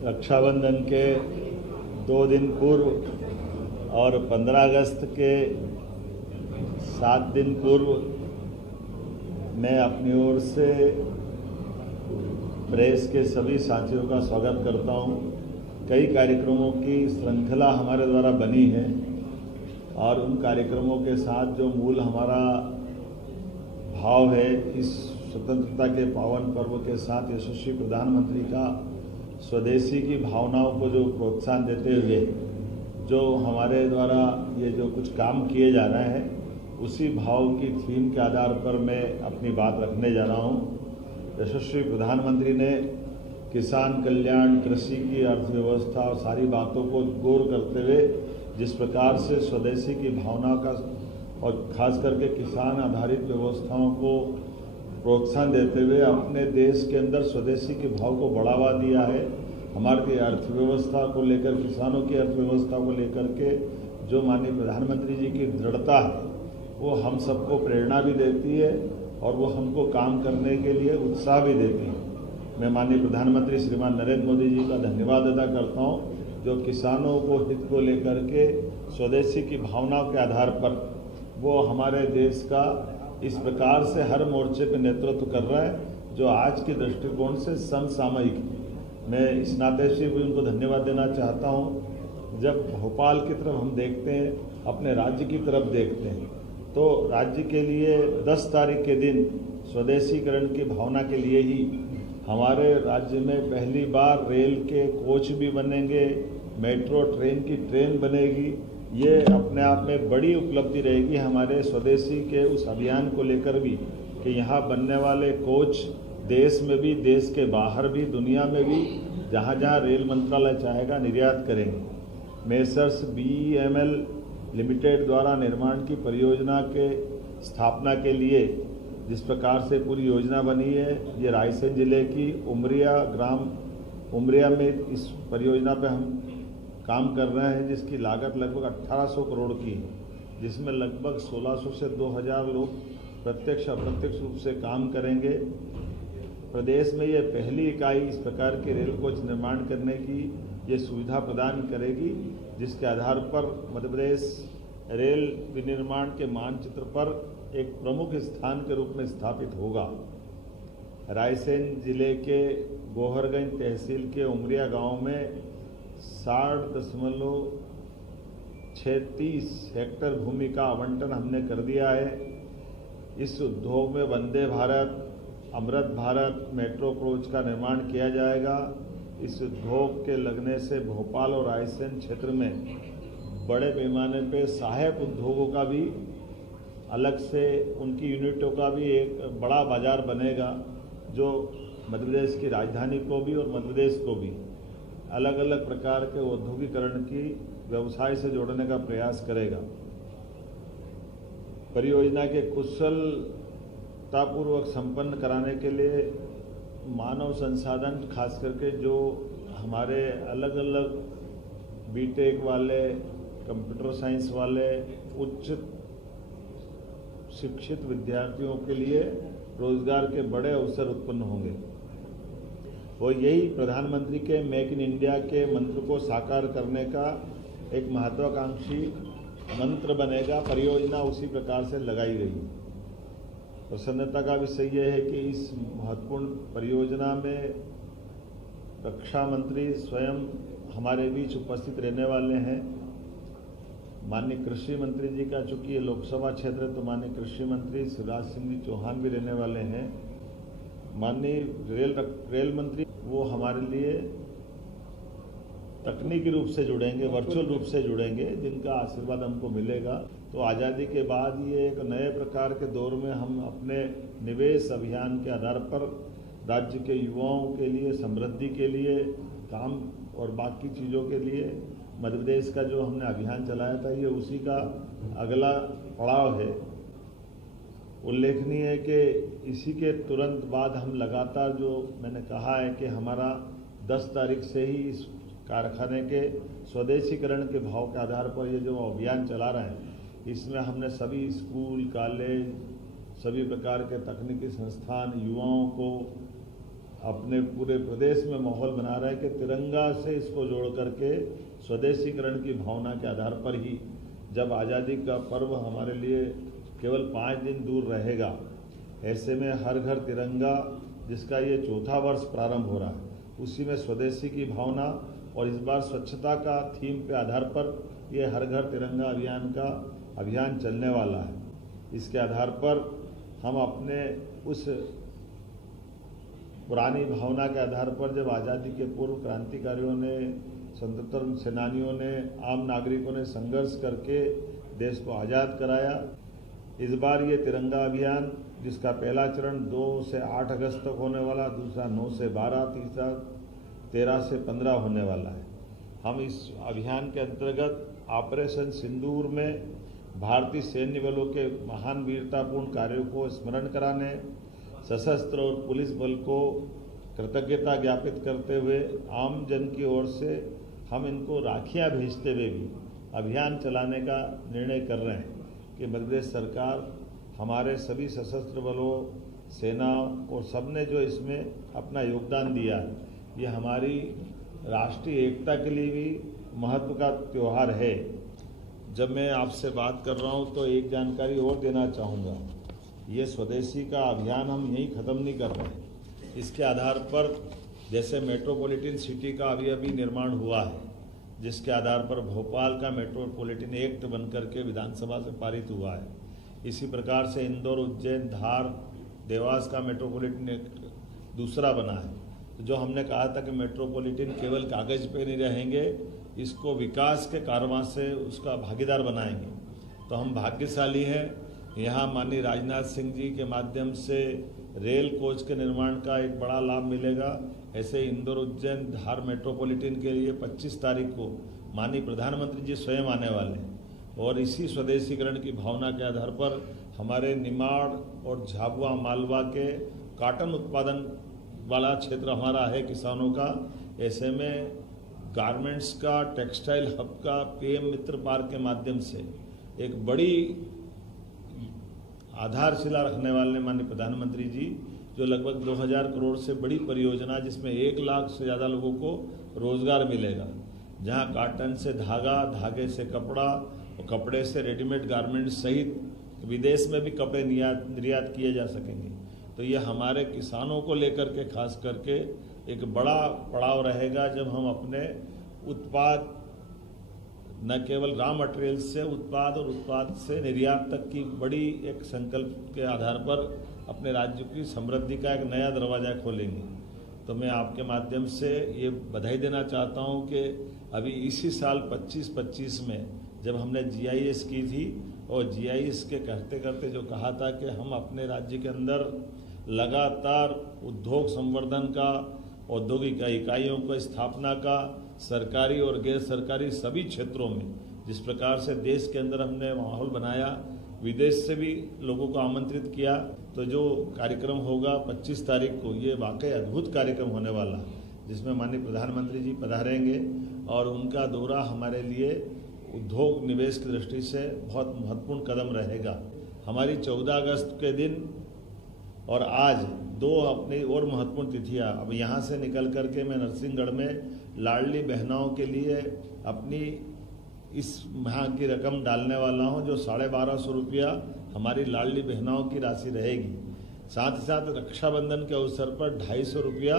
रक्षाबंधन के 2 दिन पूर्व और 15 अगस्त के 7 दिन पूर्व मैं अपनी ओर से प्रेस के सभी साथियों का स्वागत करता हूं। कई कार्यक्रमों की श्रृंखला हमारे द्वारा बनी है और उन कार्यक्रमों के साथ जो मूल हमारा भाव है, इस स्वतंत्रता के पावन पर्व के साथ यशस्वी प्रधानमंत्री का स्वदेशी की भावनाओं को जो प्रोत्साहन देते हुए जो हमारे द्वारा ये जो कुछ काम किए जा रहे हैं, उसी भाव की थीम के आधार पर मैं अपनी बात रखने जा रहा हूँ। यशस्वी प्रधानमंत्री ने किसान कल्याण, कृषि की अर्थव्यवस्था और सारी बातों को गौर करते हुए जिस प्रकार से स्वदेशी की भावना का और खास करके किसान आधारित व्यवस्थाओं को प्रोत्साहन देते हुए अपने देश के अंदर स्वदेशी के भाव को बढ़ावा दिया है। हमारी अर्थव्यवस्था को लेकर, किसानों की अर्थव्यवस्था को लेकर के जो माननीय प्रधानमंत्री जी की दृढ़ता है, वो हम सबको प्रेरणा भी देती है और वो हमको काम करने के लिए उत्साह भी देती है। मैं माननीय प्रधानमंत्री श्रीमान नरेंद्र मोदी जी का धन्यवाद अदा करता हूँ, जो किसानों को हित को लेकर के स्वदेशी की भावनाओं के आधार पर वो हमारे देश का इस प्रकार से हर मोर्चे पर नेतृत्व कर रहा है, जो आज के दृष्टिकोण से समसामयिक है। मैं इस नाते से भी उनको धन्यवाद देना चाहता हूँ। जब भोपाल की तरफ हम देखते हैं, अपने राज्य की तरफ देखते हैं, तो राज्य के लिए 10 तारीख के दिन स्वदेशीकरण की भावना के लिए ही हमारे राज्य में पहली बार रेल के कोच भी बनेंगे, मेट्रो ट्रेन की ट्रेन बनेगी। ये अपने आप में बड़ी उपलब्धि रहेगी हमारे स्वदेशी के उस अभियान को लेकर भी, कि यहाँ बनने वाले कोच देश में भी, देश के बाहर भी, दुनिया में भी जहाँ जहाँ रेल मंत्रालय चाहेगा निर्यात करेंगे। मेसर्स BEML लिमिटेड द्वारा निर्माण की परियोजना के स्थापना के लिए जिस प्रकार से पूरी योजना बनी है, ये रायसेन जिले की उमरिया में इस परियोजना पे हम काम कर रहे हैं, जिसकी लागत लगभग 1800 करोड़ की है, जिसमें लगभग 1600 से 2000 लोग प्रत्यक्ष अप्रत्यक्ष रूप से काम करेंगे। प्रदेश में ये पहली इकाई इस प्रकार के रेल कोच निर्माण करने की ये सुविधा प्रदान करेगी, जिसके आधार पर मध्य प्रदेश रेल विनिर्माण के मानचित्र पर एक प्रमुख स्थान के रूप में स्थापित होगा। रायसेन जिले के गोहरगंज तहसील के उमरिया गांव में 60.36 हेक्टेयर भूमि का आवंटन हमने कर दिया है। इस उद्योग में वंदे भारत, अमृत भारत मेट्रो कोच का निर्माण किया जाएगा। इस उद्योग के लगने से भोपाल और रायसेन क्षेत्र में बड़े पैमाने पे सहायक उद्योगों का भी अलग से, उनकी यूनिटों का भी एक बड़ा बाजार बनेगा, जो मध्य प्रदेश की राजधानी को भी और मध्य प्रदेश को भी अलग अलग प्रकार के औद्योगिकरण की व्यवसाय से जोड़ने का प्रयास करेगा। परियोजना के कुशलतापूर्वक संपन्न कराने के लिए मानव संसाधन, खास करके जो हमारे अलग अलग BTech वाले, कंप्यूटर साइंस वाले उच्च शिक्षित विद्यार्थियों के लिए रोजगार के बड़े अवसर उत्पन्न होंगे। वो यही प्रधानमंत्री के मेक इन इंडिया के मंत्र को साकार करने का एक महत्वाकांक्षी मंत्र बनेगा। परियोजना उसी प्रकार से लगाई गई। प्रसन्नता का विषय यह है कि इस महत्वपूर्ण परियोजना में रक्षा मंत्री स्वयं हमारे बीच उपस्थित रहने वाले हैं। माननीय कृषि मंत्री जी का, चूंकि ये लोकसभा क्षेत्र है, तो माननीय कृषि मंत्री शिवराज सिंह जी चौहान भी रहने वाले हैं। माननीय रेल मंत्री वो हमारे लिए तकनीकी रूप से जुड़ेंगे, वर्चुअल रूप से जुड़ेंगे, जिनका आशीर्वाद हमको मिलेगा। तो आज़ादी के बाद ये एक नए प्रकार के दौर में हम अपने निवेश अभियान के आधार पर राज्य के युवाओं के लिए, समृद्धि के लिए, काम और बाकी चीज़ों के लिए मध्य प्रदेश का जो हमने अभियान चलाया था, ये उसी का अगला पड़ाव है। उल्लेखनीय है कि इसी के तुरंत बाद हम लगातार, जो मैंने कहा है कि हमारा 10 तारीख से ही इस कारखाने के स्वदेशीकरण के भाव के आधार पर ये जो अभियान चला रहे हैं, इसमें हमने सभी स्कूल, कॉलेज, सभी प्रकार के तकनीकी संस्थान, युवाओं को अपने पूरे प्रदेश में माहौल बना रहा है कि तिरंगा से इसको जोड़ करके स्वदेशीकरण की भावना के आधार पर ही जब आज़ादी का पर्व हमारे लिए केवल 5 दिन दूर रहेगा, ऐसे में हर घर तिरंगा जिसका ये 4था वर्ष प्रारंभ हो रहा है, उसी में स्वदेशी की भावना और इस बार स्वच्छता का थीम पे आधार पर ये हर घर तिरंगा अभियान चलने वाला है। इसके आधार पर हम अपने उस पुरानी भावना के आधार पर जब आज़ादी के पूर्व क्रांतिकारियों ने, स्वतंत्रता सेनानियों ने, आम नागरिकों ने संघर्ष करके देश को आज़ाद कराया, इस बार ये तिरंगा अभियान जिसका पहला चरण 2 से 8 अगस्त तक होने वाला, दूसरा 9 से 12, तीसरा 13 से 15 होने वाला है। हम इस अभियान के अंतर्गत ऑपरेशन सिंदूर में भारतीय सैन्य बलों के महान वीरतापूर्ण कार्यों को स्मरण कराने, सशस्त्र और पुलिस बल को कृतज्ञता ज्ञापित करते हुए आम जन की ओर से हम इनको राखियां भेजते हुए भी अभियान चलाने का निर्णय कर रहे हैं कि मध्य प्रदेश सरकार, हमारे सभी सशस्त्र बलों, सेना और सबने जो इसमें अपना योगदान दिया है, ये हमारी राष्ट्रीय एकता के लिए भी महत्व का त्यौहार है। जब मैं आपसे बात कर रहा हूँ तो एक जानकारी और देना चाहूँगा, ये स्वदेशी का अभियान हम यहीं ख़त्म नहीं कर रहे हैं। इसके आधार पर जैसे मेट्रोपॉलिटन सिटी का अभी निर्माण हुआ है, जिसके आधार पर भोपाल का मेट्रोपॉलिटन एक्ट बनकर के विधानसभा से पारित हुआ है, इसी प्रकार से इंदौर, उज्जैन, धार, देवास का मेट्रोपॉलिटन एक्ट दूसरा बना है। तो जो हमने कहा था कि मेट्रोपॉलिटन केवल कागज पे नहीं रहेंगे, इसको विकास के कारवां से उसका भागीदार बनाएंगे। तो हम भाग्यशाली हैं, यहाँ माननीय राजनाथ सिंह जी के माध्यम से रेल कोच के निर्माण का एक बड़ा लाभ मिलेगा। ऐसे इंदौर, उज्जैन, धार मेट्रोपॉलिटन के लिए 25 तारीख को माननीय प्रधानमंत्री जी स्वयं आने वाले हैं और इसी स्वदेशीकरण की भावना के आधार पर हमारे निमाड़ और झाबुआ, मालवा के कॉटन उत्पादन वाला क्षेत्र हमारा है किसानों का। ऐसे में गारमेंट्स का, टेक्सटाइल हब का पीएम मित्र पार्क के माध्यम से एक बड़ी आधारशिला रखने वाले माननीय प्रधानमंत्री जी, जो लगभग 2000 करोड़ से बड़ी परियोजना, जिसमें 1 लाख से ज़्यादा लोगों को रोजगार मिलेगा, जहां कॉटन से धागा, धागे से कपड़ा और कपड़े से रेडीमेड गारमेंट सहित विदेश में भी कपड़े निर्यात किए जा सकेंगे। तो ये हमारे किसानों को लेकर के खास करके एक बड़ा पड़ाव रहेगा, जब हम अपने उत्पाद न केवल रॉ मटेरियल से उत्पाद और उत्पाद से निर्यात तक की बड़ी एक संकल्प के आधार पर अपने राज्य की समृद्धि का एक नया दरवाजा खोलेंगे। तो मैं आपके माध्यम से ये बधाई देना चाहता हूँ कि अभी इसी साल 25-25 में जब हमने GIS की थी और GIS के करते करते जो कहा था कि हम अपने राज्य के अंदर लगातार उद्योग संवर्धन का, औद्योगिक इकाइयों को स्थापना का, सरकारी और गैर सरकारी सभी क्षेत्रों में जिस प्रकार से देश के अंदर हमने माहौल बनाया, विदेश से भी लोगों को आमंत्रित किया, तो जो कार्यक्रम होगा 25 तारीख को, ये वाकई अद्भुत कार्यक्रम होने वाला, जिसमें माननीय प्रधानमंत्री जी पधारेंगे और उनका दौरा हमारे लिए उद्योग निवेश की दृष्टि से बहुत महत्वपूर्ण कदम रहेगा। हमारी 14 अगस्त के दिन और आज 2 अपनी और महत्वपूर्ण तिथियां, अब यहाँ से निकल करके मैं नरसिंहगढ़ में लाडली बहनाओं के लिए अपनी इस माह की रकम डालने वाला हूँ, जो 1250 रुपया हमारी लाडली बहनाओं की राशि रहेगी। साथ ही साथ रक्षाबंधन के अवसर पर 250 रुपया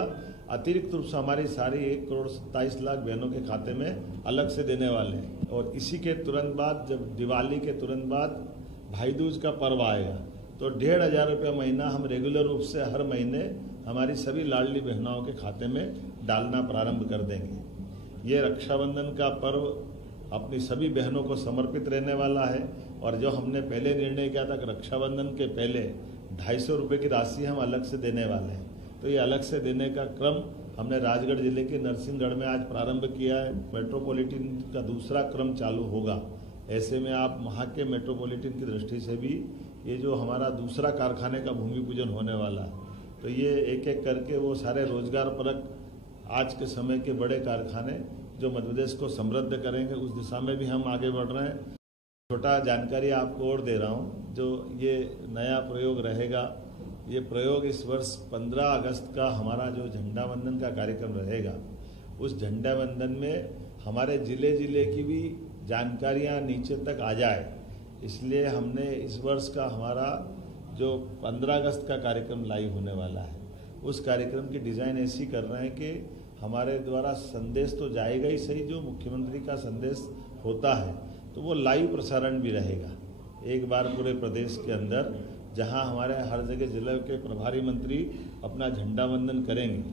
अतिरिक्त रूप से हमारी सारी 1,27,00,000 बहनों के खाते में अलग से देने वाले हैं। और इसी के तुरंत बाद, जब दिवाली के तुरंत बाद भाई दूज का पर्व आएगा, तो 1,500 रुपया महीना हम रेगुलर रूप से हर महीने हमारी सभी लाडली बहनाओं के खाते में डालना प्रारंभ कर देंगे। ये रक्षाबंधन का पर्व अपनी सभी बहनों को समर्पित रहने वाला है और जो हमने पहले निर्णय किया था कि रक्षाबंधन के पहले 250 रुपये की राशि हम अलग से देने वाले हैं, तो ये अलग से देने का क्रम हमने राजगढ़ जिले के नरसिंहगढ़ में आज प्रारंभ किया है। मेट्रोपॉलिटन का दूसरा क्रम चालू होगा। ऐसे में आप वहाँ के मेट्रोपॉलिटन की दृष्टि से भी ये जो हमारा दूसरा कारखाने का भूमि पूजन होने वाला है, तो ये एक एक करके वो सारे रोजगार परक आज के समय के बड़े कारखाने जो मध्य प्रदेश को समृद्ध करेंगे, उस दिशा में भी हम आगे बढ़ रहे हैं। छोटा जानकारी आपको और दे रहा हूँ, जो ये नया प्रयोग रहेगा, ये प्रयोग इस वर्ष 15 अगस्त का हमारा जो झंडा वंदन का कार्यक्रम रहेगा, उस झंडा वंदन में हमारे जिले जिले की भी जानकारियां नीचे तक आ जाए, इसलिए हमने इस वर्ष का हमारा जो 15 अगस्त का कार्यक्रम लाइव होने वाला है, उस कार्यक्रम की डिज़ाइन ऐसी कर रहे हैं कि हमारे द्वारा संदेश तो जाएगा ही सही, जो मुख्यमंत्री का संदेश होता है तो वो लाइव प्रसारण भी रहेगा एक बार पूरे प्रदेश के अंदर, जहां हमारे हर जगह जिले के प्रभारी मंत्री अपना झंडा वंदन करेंगे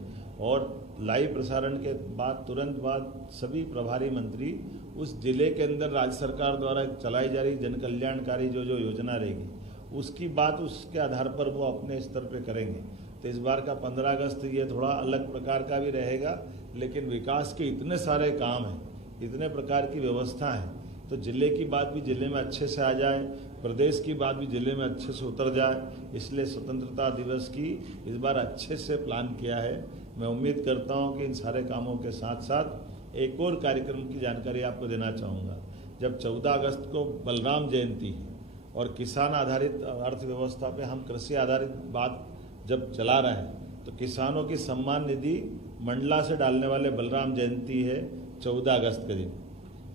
और लाइव प्रसारण के बाद तुरंत बाद सभी प्रभारी मंत्री उस जिले के अंदर राज्य सरकार द्वारा चलाई जा रही जन कल्याणकारी जो योजना रहेगी उसकी बात उसके आधार पर वो अपने स्तर पे करेंगे। तो इस बार का 15 अगस्त ये थोड़ा अलग प्रकार का भी रहेगा, लेकिन विकास के इतने सारे काम हैं, इतने प्रकार की व्यवस्था है, तो जिले की बात भी जिले में अच्छे से आ जाए, प्रदेश की बात भी जिले में अच्छे से उतर जाए, इसलिए स्वतंत्रता दिवस की इस बार अच्छे से प्लान किया है। मैं उम्मीद करता हूं कि इन सारे कामों के साथ साथ एक और कार्यक्रम की जानकारी आपको देना चाहूँगा। जब 14 अगस्त को बलराम जयंती है और किसान आधारित अर्थव्यवस्था पे हम कृषि आधारित बात जब चला रहे हैं, तो किसानों की सम्मान निधि मंडला से डालने वाले बलराम जयंती है 14 अगस्त के दिन।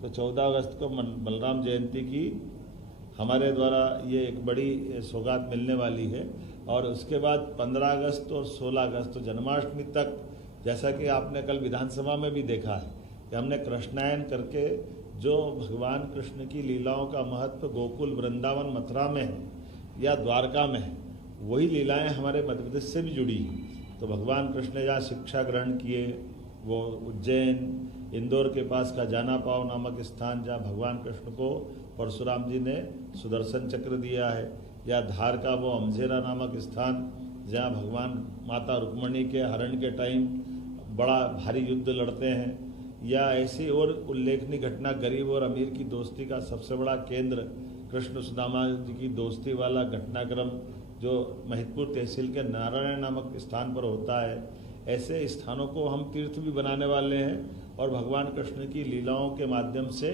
तो 14 अगस्त को बलराम जयंती की हमारे द्वारा ये एक बड़ी सौगात मिलने वाली है। और उसके बाद 15 अगस्त और 16 अगस्त तो जन्माष्टमी तक, जैसा कि आपने कल विधानसभा में भी देखा है कि हमने कृष्णायन करके जो भगवान कृष्ण की लीलाओं का महत्व गोकुल, वृंदावन, मथुरा में है या द्वारका में है, वही लीलाएं हमारे मध्य प्रदेश से भी जुड़ी हैं। तो भगवान कृष्ण ने जहाँ शिक्षा ग्रहण किए, वो उज्जैन, इंदौर के पास का जाना पाव नामक स्थान जहाँ भगवान कृष्ण को परशुराम जी ने सुदर्शन चक्र दिया है, या धार का वो अमझेरा नामक स्थान जहाँ भगवान माता रुक्मणी के हरण के टाइम बड़ा भारी युद्ध लड़ते हैं, या ऐसी और उल्लेखनीय घटना गरीब और अमीर की दोस्ती का सबसे बड़ा केंद्र कृष्ण सुदामा जी की दोस्ती वाला घटनाक्रम जो महिदपुर तहसील के नारायण नामक स्थान पर होता है। ऐसे स्थानों को हम तीर्थ भी बनाने वाले हैं और भगवान कृष्ण की लीलाओं के माध्यम से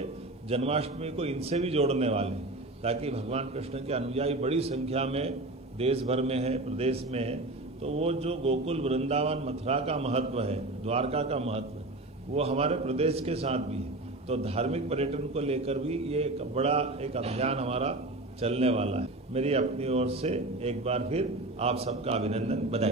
जन्माष्टमी को इनसे भी जोड़ने वाले हैं, ताकि भगवान कृष्ण के अनुयायी बड़ी संख्या में देश भर में है, प्रदेश में है। तो वो जो गोकुल, वृंदावन, मथुरा का महत्व है, द्वारका का महत्व है, वो हमारे प्रदेश के साथ भी है। तो धार्मिक पर्यटन को लेकर भी ये एक बड़ा अभियान हमारा चलने वाला है। मेरी अपनी ओर से एक बार फिर आप सबका अभिनंदन, बधाई।